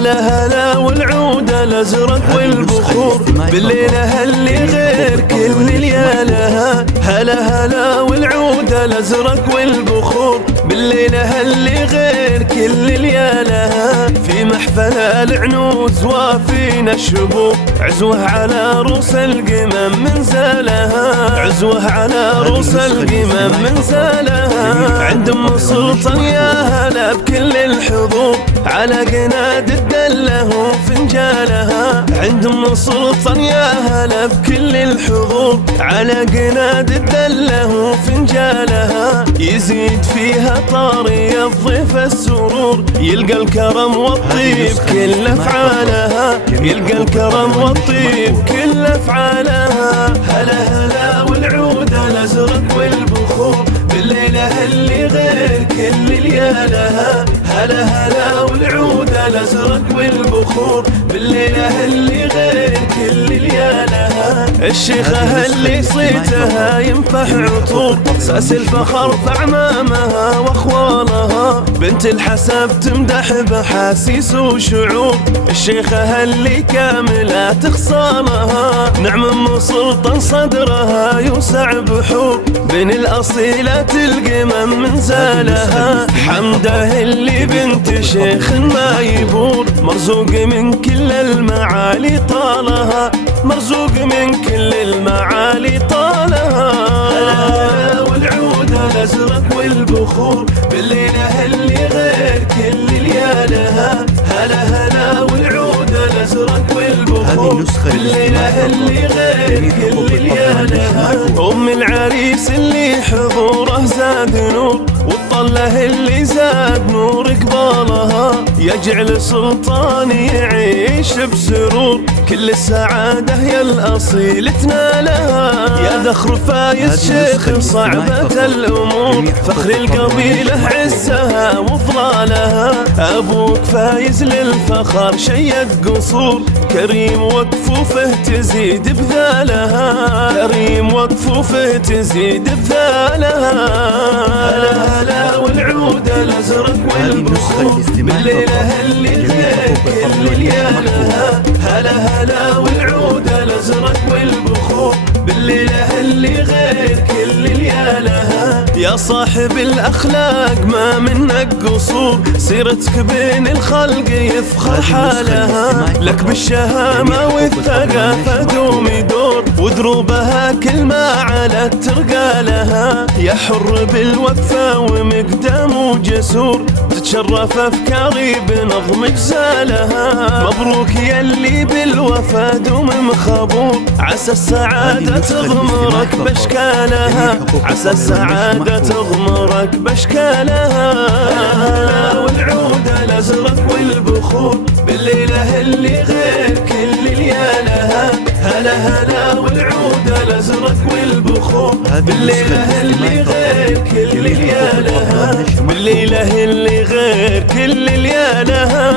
هلا هلا والعود الازرق والبخور بالليلة اللي غير كل ليالها. هلا هلا والعود الازرق والبخور بالليلة اللي غير كل ليالها. في محفل العنوز وفينا الشبوق عزوه على روس القمم من زالها. عزوه على روس القمم من زالها. عند ام سلطان يا هلا بكل الحضور على قناد الدله فنجالها. عند ام سلطان يا هلا بكل الحضور على قناد الدله فنجالها. يزيد فيها طاري الضيف السرور يلقى الكرم والطيب كل افعالها. يلقى الكرم والطيب كل افعالها. هلا هلا والعود الازرق والبخور بالليلة اللي غير كل ليالها. هلا هلا والعود الازرق والبخور بالليلة اللي غير كل ليالها. الشيخة اللي صيتها ينفح عطور ساس الفخر في اعمامها واخوالها. بنت الحسب تمدح بحاسيس وشعور الشيخة اللي كاملة خصالها. نعم ام سلطان صدرها يوسع بحور بين الاصيلات القمم من زالها. حمده اللي بنت شيخ ما يبور مرزوق من كل المعالي طالها. مرزوق من كل المعالي طالها. هلا والعود الازرق والبخور بالليلة اللي غير كل ليالها. هلا هلا والعود الازرق والبخور بالليلة اللي غير كل ليالها. ام العريس اللي حضوره زاد نور والطله اللي زاد نور قبالها. يجعل سلطان يعيش بسرور كل السعادة يا الأصيل تنالها. يا ذخر فايز شيخ صعبة الأمور فخر القبيلة عزها وفضالها. أبوك فايز للفخر شيد قصور كريم وكفوفه تزيد بذالها. كريم وكفوفه تزيد بذالها. هلا هلا والعود الازرق والبخور بالليلة اللي غير كل ليالها. هلا هلا والعود الازرق والبخور بالليلة اللي غير كل ليالها. يا صاحب الاخلاق ما منك قصور سيرتك بين الخلق يفخر حالها. لك بالشهامة والثقافة دوم يدور ودروبها كل ما علت ترقى لها. يا حر بالوفا ومقدام وجسور تتشرف افكاري بنظم جزالها. مبروك يلي بالوفا دوم مخبور عسى السعادة تغمرك باشكالها. عسى السعادة تغمرك باشكالها. هلا والعود الازرق والبخور بالليلة اللي غير كل ليالها. هلا هلا والعود الازرق والبخور بالليلة اللي غير كل ليالها. بالليلة اللي غير كل ليالها.